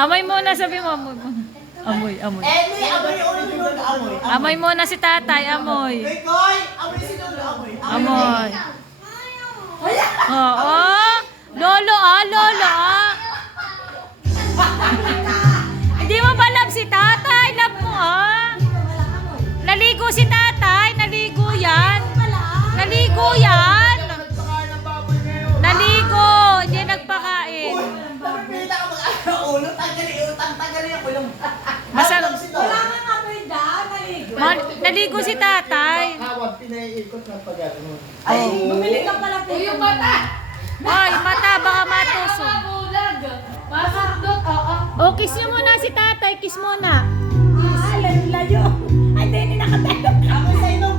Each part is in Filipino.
Amoy muna, sabi mo. Amoy mo. Amoy, amoy. Eli, amoy yung ulo nung amoy. Amoy muna si tatay, amoy. Hey, Koy! Amoy si Lolo, amoy. Amoy. Oo. Lolo, lolo, Hindi mo ba love si tatay? Love mo, Naligo si tatay, naligo yan. Naligo yan. Naligo, hindi nagpakain. Napipilita ka mag-ulo, tanggalin yung ulo. Masarap. Wala nga amoy daan, naligo. Naligo si tatay. Kawag, pinaiikot ng pag-ano. Ay, bumili ka pala po. Yung mata! Ay, mata, baka matusok. Bulag! Masundot, oo. O, kiss nyo muna si tatay, kiss muna. Layo. Ay, hindi nakatayo. Amoy sa inom.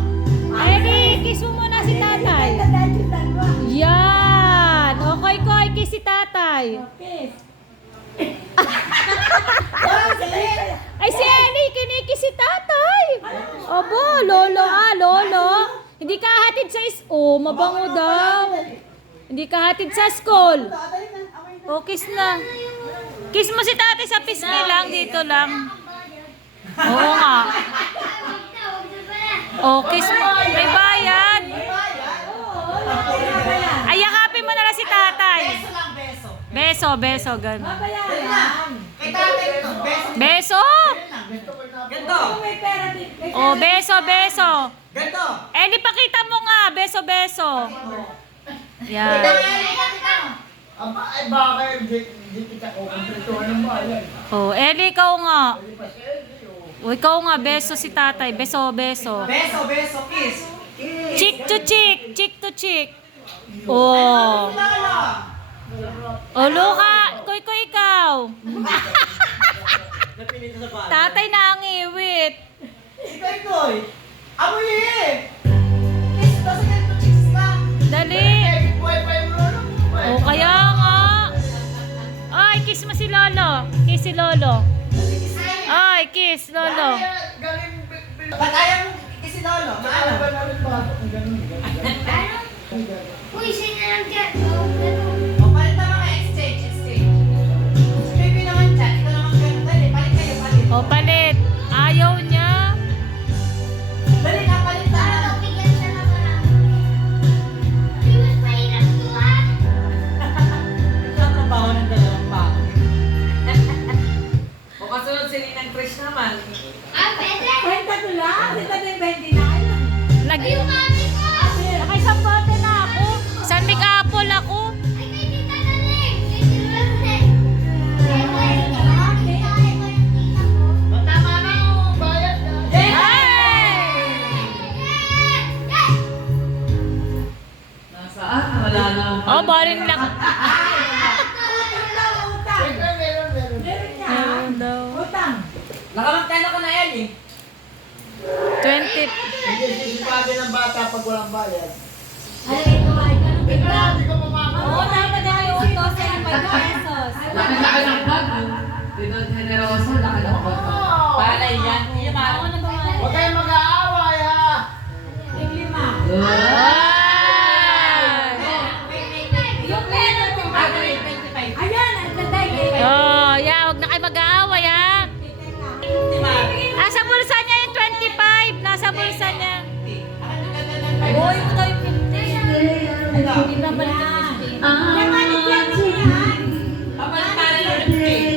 Ay, di, kiss mo muna si tatay. Nakatayo yung dalawa. Yan. Okay, koy, kiss si tatay. Kiss. Ay, si Ellie, kinikis si tatay. Abo, lolo, lolo. Hindi ka hatid sa mabango daw. Hindi ka hatid sa school. O, kiss na. Kiss mo si tatay sa pisngi lang, dito lang. Oo nga. O, kiss mo. May bayad. Ay, yakapin mo na lang si tatay. Beso lang, beso. Beso, beso, gano'n. Babayaran. Kay tatay ito, beso. Beso! Ganto. May pera din. O, beso, beso. Ganto. Ellie, pakita mo nga. Beso, beso. Yan. Aba, ay baka hindi kita ko kumpletuhan ng bayan. O, Ellie, ikaw nga. O, ikaw nga. Beso si tatay. Beso, beso. Beso, beso, kiss. Kiss. Chick to chick. Chick to chick. O. Lala. O, Luka. Koy, ikaw. Napinito sa bayan. Tatay na ang iwit. Ikaw, Koy. Amoy eh. Kiss, basta ganito, chicks ka. Dali. Wifi mo na. O, kaya nga. Ay, kiss mo si Lolo. Kiss si Lolo. Ay, kiss, Lolo. Ba't ayaw mo kiss si Lolo? Maano? Uy, sino lang dyan? O, palit na mga exchange. Si baby naman dyan. Ito naman ganun. Dali, palit kayo, palit. O, palit. Ayaw niya. Dali na, palit na. Bigyan siya na parang. Di mas mahirap to, ha? Ito ang trabaho ng dalawang pa. O, kasunod si Ninang Krish naman. Ah, pwede! Kwenta ko lang. Kita din 29. Nag Ay, yung mami ko! Nakisapate na ako. San Mig Apple ako. Ay, kay Tita Daling! Kay Tita Daling! Tama na o, bayad na. Ay! Nasaan? Wala na akong Oh, boring lang. Utang daw, utang. Meron. Meron niya. Ayun daw. Utang. Nakamagkano ka na yan eh. 20. Hindi sisipagin ng bata pag walang bayad. Ay, ito ay ganun. Hindi ko mamakaw. Oo, dapat tayo ito sa 5 pesos. Laki ng bag. Dito generoso, laki ng bag. Para yan. Iya ba? Ako na ba nga? Huwag kayong mag-aaway ha. Tig 5. Ay! Yung pera ko. Ayan, ang tatay. Oh, yeah, huwag na kayo mag-aaway, ha? Nasa bulsa niya yung 25. Nasa bulsa niya. Uy, ito tayo 50. Hindi na balik.